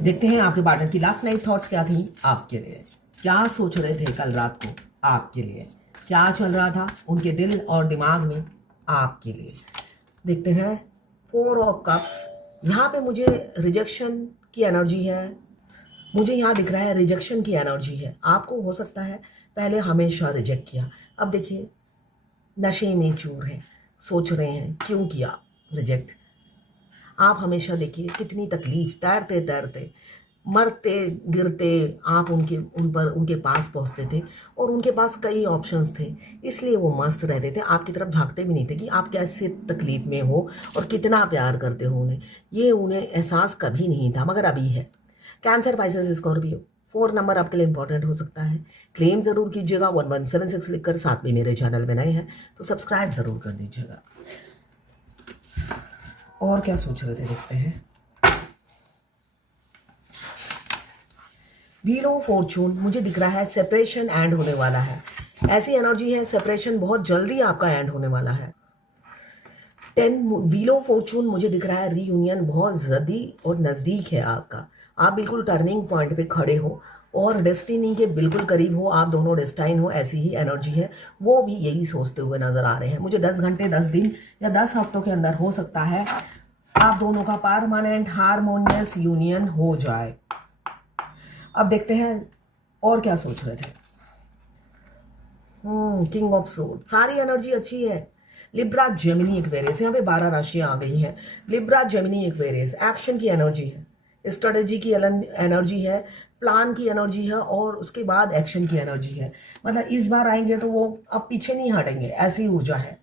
देखते हैं आपके पार्टनर की लास्ट नाइट थॉट्स क्या थी आपके लिए। क्या सोच रहे थे कल रात को आपके लिए, क्या चल रहा था उनके दिल और दिमाग में आपके लिए। देखते हैं 4 ऑफ कप्स। यहाँ पे मुझे रिजेक्शन की एनर्जी है, मुझे यहाँ दिख रहा है रिजेक्शन की एनर्जी है। आपको हो सकता है पहले हमेशा रिजेक्ट किया, अब देखिए नशे में चूर हैं, सोच रहे हैं क्यों किया रिजेक्ट। आप हमेशा देखिए कितनी तकलीफ तैरते तैरते मरते गिरते आप उनके पास पहुंचते थे और उनके पास कई ऑप्शंस थे, इसलिए वो मस्त रहते थे। आपकी तरफ झांकते भी नहीं थे कि आप कैसे तकलीफ में हो और कितना प्यार करते हो उन्हें, ये उन्हें एहसास कभी नहीं था, मगर अभी है। कैंसर, पाइसेस, स्कॉर्पियो, 4 नंबर आपके लिए इंपॉर्टेंट हो सकता है। क्लेम ज़रूर कीजिएगा 1176 लिखकर, साथ में मेरे चैनल में नए हैं तो सब्सक्राइब ज़रूर कर दीजिएगा। और क्या सोच रहे थे देखते हैं। व्हील ऑफ फॉर्चून मुझे दिख रहा है सेपरेशन एंड होने वाला है, ऐसी एनर्जी है सेपरेशन बहुत जल्दी आपका एंड होने वाला है। 10 व्हील ऑफ फॉर्चून मुझे दिख रहा है रीयूनियन बहुत जल्दी और नज़दीक है आपका। आप बिल्कुल टर्निंग पॉइंट पे खड़े हो और डेस्टिनी के बिल्कुल करीब हो, आप दोनों डेस्टाइन हो, ऐसी ही एनर्जी है। वो भी यही सोचते हुए नजर आ रहे हैं मुझे। 10 घंटे 10 दिन या 10 हफ्तों के अंदर हो सकता है आप दोनों का परमानेंट हारमोनियस यूनियन हो जाए। अब देखते हैं और क्या सोच रहे थे। किंग ऑफ सोर्ड, सारी एनर्जी अच्छी है। लिब्रा जेमिनी एक्वेरियस, यहाँ पे 12 राशियां आ गई हैं। लिब्रा जेमिनी एक्वेरियस एक्शन की एनर्जी है, स्ट्रेटेजी की एनर्जी है, प्लान की एनर्जी है और उसके बाद एक्शन की एनर्जी है। मतलब इस बार आएंगे तो वो अब पीछे नहीं हटेंगे, ऐसी ऊर्जा है।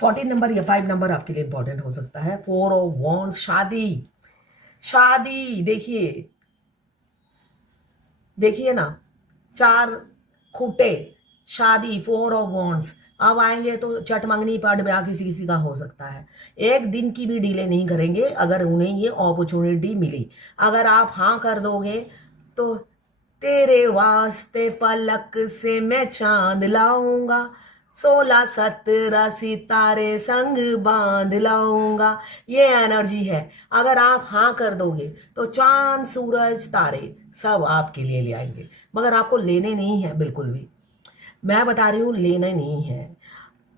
14 नंबर या 5 नंबर आपके लिए इंपॉर्टेंट हो सकता है। 4 ऑफ वॉन्ड्स, शादी, शादी देखिए ना, 4 खूटे, शादी, 4 ऑफ वॉन्ड्स। अब आएंगे तो चटमंगनी पट ब्याह किसी किसी का हो सकता है। एक दिन की भी डिले नहीं करेंगे अगर उन्हें ये अपॉर्चुनिटी मिली। अगर आप हाँ कर दोगे तो तेरे वास्ते फलक से मैं चांद लाऊंगा, 16-17 सितारे संग बांध लाऊंगा, ये एनर्जी है। अगर आप हाँ कर दोगे तो चांद सूरज तारे सब आपके लिए ले आएंगे, मगर आपको लेने नहीं है बिल्कुल भी। मैं बता रही हूँ लेने नहीं है,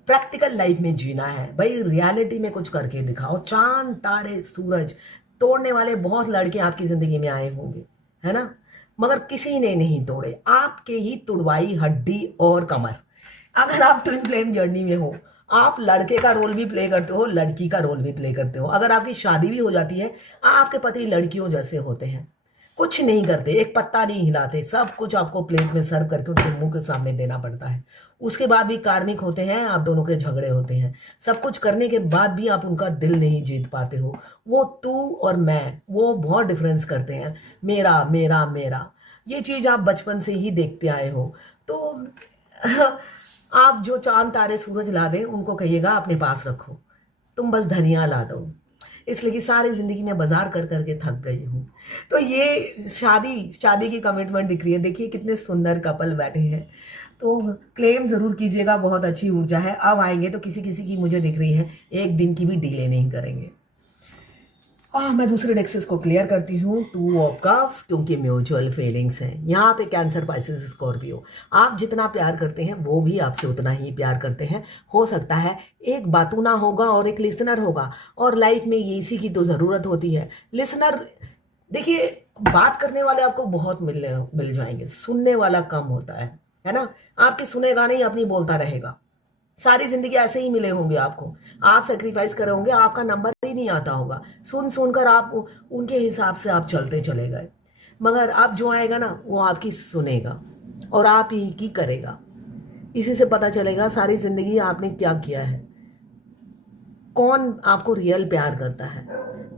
प्रैक्टिकल लाइफ में जीना है भाई। रियलिटी में कुछ करके दिखाओ। चांद तारे सूरज तोड़ने वाले बहुत लड़के आपकी जिंदगी में आए होंगे, है ना, मगर किसी ने नहीं तोड़े आपके ही तुड़वाई हड्डी और कमर। अगर आप ट्विन फ्लेम जर्नी में हो, आप लड़के का रोल भी प्ले करते हो, लड़की का रोल भी प्ले करते हो। अगर आपकी शादी भी हो जाती है, आपके पति लड़कियों जैसे होते हैं, कुछ नहीं करते, एक पत्ता नहीं हिलाते, सब कुछ आपको प्लेट में सर्व करके उनके मुंह के सामने देना पड़ता है। उसके बाद भी कार्मिक होते हैं, आप दोनों के झगड़े होते हैं। सब कुछ करने के बाद भी आप उनका दिल नहीं जीत पाते हो। वो तू और मैं, वो बहुत डिफरेंस करते हैं। मेरा मेरा मेरा, ये चीज आप बचपन से ही देखते आए हो। तो आप जो चांद तारे सूरज ला दें उनको कहिएगा अपने पास रखो, तुम बस धनिया ला दो, इसलिए कि सारी जिंदगी में बाजार कर करके थक गई हूँ। तो ये शादी की कमिटमेंट दिख रही है। देखिए कितने सुंदर कपल बैठे हैं, तो क्लेम जरूर कीजिएगा, बहुत अच्छी ऊर्जा है। अब आएंगे तो किसी किसी की मुझे दिख रही है एक दिन की भी डिले नहीं करेंगे। मैं दूसरे डेक्सेस को क्लियर करती हूँ। 2 ऑफ कप्स, क्योंकि म्यूचुअल फीलिंग्स हैं यहाँ पे। कैंसर, पाइसेस, स्कॉर्पियो, आप जितना प्यार करते हैं वो भी आपसे उतना ही प्यार करते हैं। हो सकता है एक बातूना होगा और एक लिसनर होगा, और लाइफ में ये इसी की तो ज़रूरत होती है। लिसनर, देखिए बात करने वाले आपको बहुत मिल जाएंगे, सुनने वाला कम होता है ना। आपकी सुनेगा नहीं, अपनी बोलता रहेगा। सारी जिंदगी ऐसे ही मिले होंगे आपको, आप सेक्रीफाइस कर रहे होंगे, आपका नंबर ही नहीं आता होगा। सुन सुनकर आप उनके हिसाब से आप चलते चले गए, मगर अब जो आएगा ना वो आपकी सुनेगा और आप ही की करेगा। इसी से पता चलेगा सारी जिंदगी आपने क्या किया है, कौन आपको रियल प्यार करता है,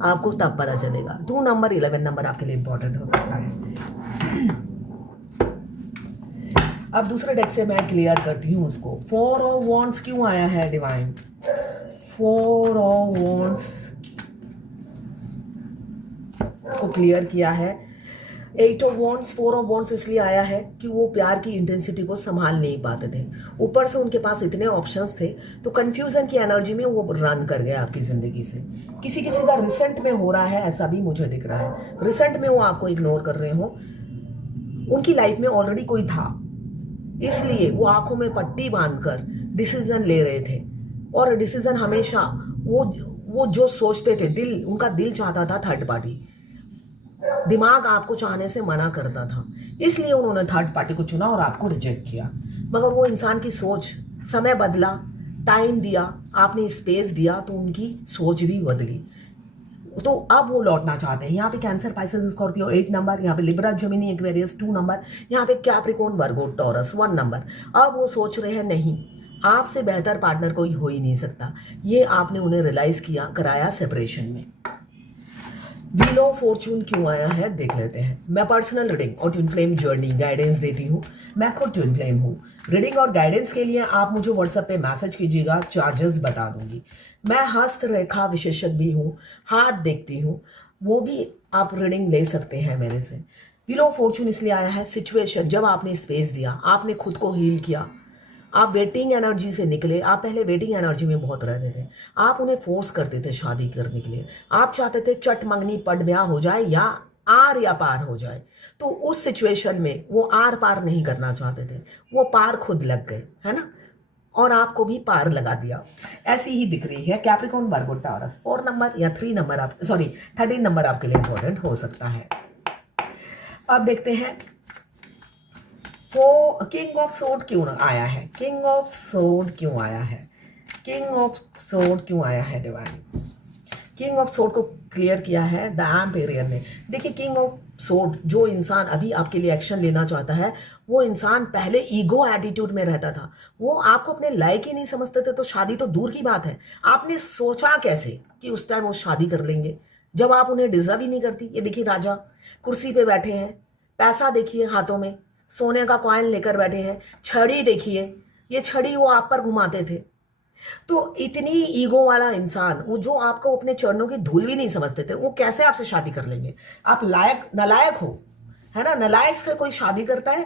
आपको तब पता चलेगा। 2 नंबर 11 नंबर आपके लिए इंपॉर्टेंट हो सकता है। अब दूसरे डेक से मैं क्लियर करती हूँ उसको। 4 ऑफ वॉन्ड्स क्यों आया है डिवाइन? 4 ऑफ वॉन्ड्स को क्लियर किया है। Eight of wands, four of wands इसलिए आया है कि वो प्यार की इंटेंसिटी को संभाल नहीं पाते थे, ऊपर से उनके पास इतने ऑप्शंस थे, तो कंफ्यूजन की एनर्जी में वो रन कर गए आपकी जिंदगी से। किसी किसी का रिसेंट में हो रहा है, ऐसा भी मुझे दिख रहा है, रिसेंट में वो आपको इग्नोर कर रहे हो, उनकी लाइफ में ऑलरेडी कोई था, इसलिए वो आंखों में पट्टी बांधकर डिसीजन ले रहे थे। और डिसीजन हमेशा वो जो सोचते थे, दिल उनका दिल चाहता था थर्ड पार्टी, दिमाग आपको चाहने से मना करता था, इसलिए उन्होंने थर्ड पार्टी को चुना और आपको रिजेक्ट किया। मगर वो इंसान की सोच, समय बदला, टाइम दिया, आपने स्पेस दिया, तो उनकी सोच भी बदली, तो अब वो लौटना चाहते हैं। यहाँ पे कैंसर, पाइसेस, स्कॉर्पियो 8 नंबर, यहाँ पे लिब्रा, जेमिनी, एक्वेरियस 2 नंबर, यहाँ पे कैप्रिकॉर्न, वर्गो, टॉरस 1 नंबर। अब वो सोच रहे हैं नहीं, आपसे बेहतर पार्टनर कोई हो ही नहीं सकता। ये आपने उन्हें रियलाइज कराया सेपरेशन में। व्हील ऑफ फॉर्चून क्यों आया है देख लेते हैं। मैं पर्सनल रीडिंग और ट्विन फ्लेम जर्नी गाइडेंस देती हूँ, मैं खुद ट्विन फ्लेम हूँ। रीडिंग और गाइडेंस के लिए आप मुझे व्हाट्सएप पे मैसेज कीजिएगा, चार्जेस बता दूंगी। मैं हस्तरेखा विशेषज्ञ भी हूँ, हाथ देखती हूँ, वो भी आप रीडिंग ले सकते हैं मेरे से। व्हील ऑफ फॉर्चून इसलिए आया है, सिचुएशन जब आपने स्पेस दिया, आपने खुद को हील किया, आप वेटिंग एनर्जी से निकले। आप पहले वेटिंग एनर्जी में बहुत रहते थे, आप उन्हें फोर्स करते थे शादी करने के लिए, आप चाहते थे चट मंगनी पट ब्याह हो जाए या आर या पार हो जाए। तो उस सिचुएशन में वो आर पार नहीं करना चाहते थे, वो पार खुद लग गए, है ना, और आपको भी पार लगा दिया। ऐसी ही दिख रही है कैप्रिकॉर्न, वर्गो, टॉरस 4 नंबर या 3 नंबर, आप 13 नंबर आपके लिए इंपॉर्टेंट हो सकता है। अब देखते हैं किंग ऑफ सोर्ड क्यों आया है, किंग ऑफ सोर्ड क्यों आया है, किंग ऑफ सोर्ड क्यों आया है डिवाइन। किंग ऑफ सोर्ड को क्लियर किया है द एम्पेरियर ने। देखिए, किंग ऑफ सोर्ड, जो इंसान अभी आपके लिए एक्शन लेना चाहता है, वो इंसान पहले ईगो एटीट्यूड में रहता था, वो आपको अपने लायक ही नहीं समझते थे, तो शादी तो दूर की बात है। आपने सोचा कैसे कि उस टाइम वो शादी कर लेंगे जब आप उन्हें डिजर्व ही नहीं करती। ये देखिए, राजा कुर्सी पे बैठे हैं, पैसा देखिए हाथों में, सोने का कॉइन लेकर बैठे हैं, छड़ी देखिए, ये छड़ी वो आप पर घुमाते थे। तो इतनी ईगो वाला इंसान, वो जो आपको अपने चरणों की धूल भी नहीं समझते थे, वो कैसे आपसे शादी कर लेंगे। आप नालायक हो, है ना, नालायक से कोई शादी करता है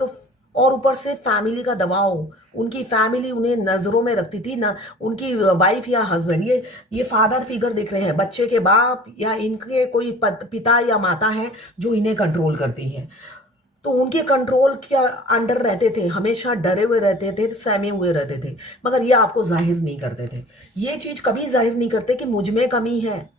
तो। और ऊपर से फैमिली का दबाव, उनकी फैमिली उन्हें नजरों में रखती थी ना, उनकी वाइफ या हस्बैंड, ये फादर फिगर दिख रहे हैं, बच्चे के बाप या इनके कोई पिता या माता है जो इन्हें कंट्रोल करती है, तो उनके कंट्रोल के अंडर रहते थे, हमेशा डरे हुए रहते थे, सहमे हुए रहते थे, मगर ये आपको जाहिर नहीं करते थे। ये चीज कभी जाहिर नहीं करते कि मुझ में कमी है,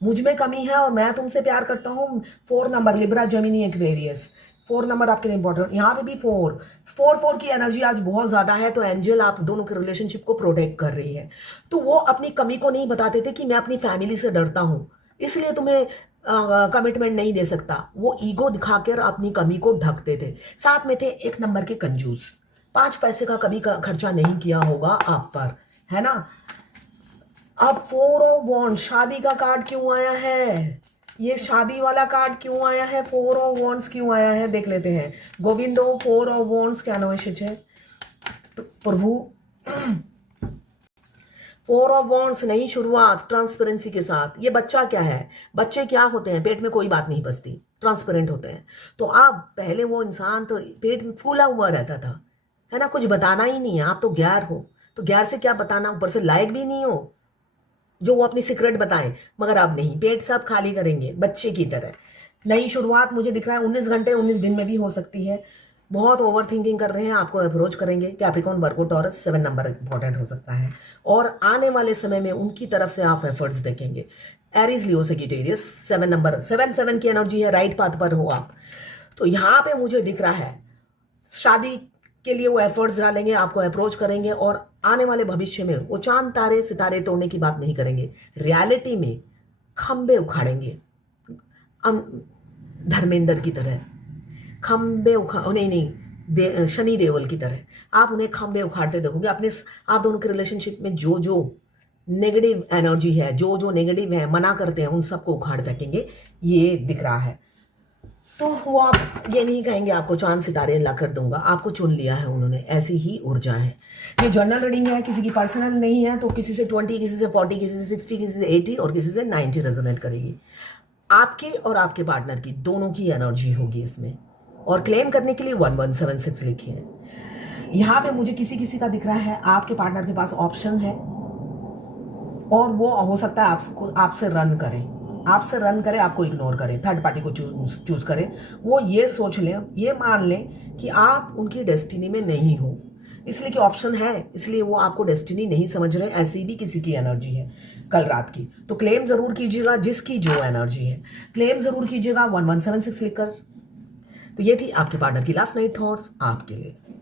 मुझ में कमी है और मैं तुमसे प्यार करता हूँ। 4 number, Libra, Gemini, Aquarius 4 number आपके लिए इंपॉर्टेंट। यहाँ पे भी 4 की एनर्जी आज बहुत ज्यादा है, तो एंजल आप दोनों के रिलेशनशिप को प्रोटेक्ट कर रही है। तो वो अपनी कमी को नहीं बताते थे कि मैं अपनी फैमिली से डरता हूँ, इसलिए तुम्हें कमिटमेंट नहीं दे सकता। वो ईगो दिखाकर अपनी कमी को ढकते थे। साथ में थे 1 नंबर के कंजूस, 5 पैसे का कभी खर्चा नहीं किया होगा आप पर, है ना। अब 4 ऑफ वॉन्ड्स, शादी का कार्ड क्यों आया है, ये शादी वाला कार्ड क्यों आया है, 4 ऑफ वॉन्ड्स क्यों आया है देख लेते हैं। गोविंदो 4 ऑफ वॉन्ड्स क्या नोशिच है तो प्रभु। 4 ऑफ वॉन्ड्स, नई शुरुआत, ट्रांसपेरेंसी के साथ। ये बच्चा क्या है, बच्चे क्या होते हैं, पेट में कोई बात नहीं बसती, ट्रांसपेरेंट होते हैं। तो आप पहले, वो इंसान तो पेट में फूला हुआ रहता था, है ना, कुछ बताना ही नहीं है, आप तो गैर हो, तो गैर से क्या बताना, ऊपर से लायक भी नहीं हो जो वो अपनी सीक्रेट बताएं। मगर अब नहीं, पेट सब खाली करेंगे बच्चे की तरह। नई शुरुआत मुझे दिख रहा है 19 घंटे 19 दिन में भी हो सकती है। बहुत ओवर थिंकिंग कर रहे हैं, आपको अप्रोच करेंगे। कैप्रिकॉर्न, वर्गो, टॉरस 7 नंबर इंपॉर्टेंट हो सकता है, और आने वाले समय में उनकी तरफ से आप एफर्ट्स देखेंगे। एरीज, लियो, सजिटेरियस 7 नंबर, 7 की एनर्जी है, राइट पाथ पर हो आप। तो यहाँ पे मुझे दिख रहा है शादी के लिए वो एफर्ट्स डालेंगे, आपको अप्रोच करेंगे, और आने वाले भविष्य में वो चांद तारे सितारे तोड़ने की बात नहीं करेंगे, रियलिटी में खंबे उखाड़ेंगे, धर्मेंद्र की तरह खंबे नहीं, शनि देवल की तरह आप उन्हें खंबे उखाड़ते देखोगे। अपने आप दोनों के रिलेशनशिप में जो जो नेगेटिव एनर्जी है, जो जो नेगेटिव है, मना करते हैं, उन सबको उखाड़ फेंकेंगे, ये दिख रहा है। तो वो आप ये नहीं कहेंगे आपको चांद सितारे ला कर दूंगा, आपको चुन लिया है उन्होंने, ऐसी ही ऊर्जा है। ये जर्नल रीडिंग है, किसी की पर्सनल नहीं है, तो किसी से 20, किसी से 40, किसी से 60, किसी से 80 और किसी से 90 रेजोनेट करेगी। आपके और आपके पार्टनर की दोनों की एनर्जी होगी इसमें। और क्लेम करने के लिए 1176 लिखिए। यहाँ पे मुझे किसी किसी का दिख रहा है आपके पार्टनर के पास ऑप्शन है और वो हो सकता है आपसे रन करे, आपको इग्नोर करे, थर्ड पार्टी को चूज करे। वो ये सोच लें, ये मान लें कि आप उनकी डेस्टिनी में नहीं हो, इसलिए कि ऑप्शन है, इसलिए वो आपको डेस्टिनी नहीं समझ रहे। ऐसी भी किसी की एनर्जी है कल रात की। तो क्लेम जरूर कीजिएगा, जिसकी जो एनर्जी है क्लेम जरूर कीजिएगा 1176 लिखकर। तो ये थी आपके पार्टनर की लास्ट नाइट थॉट्स आपके लिए।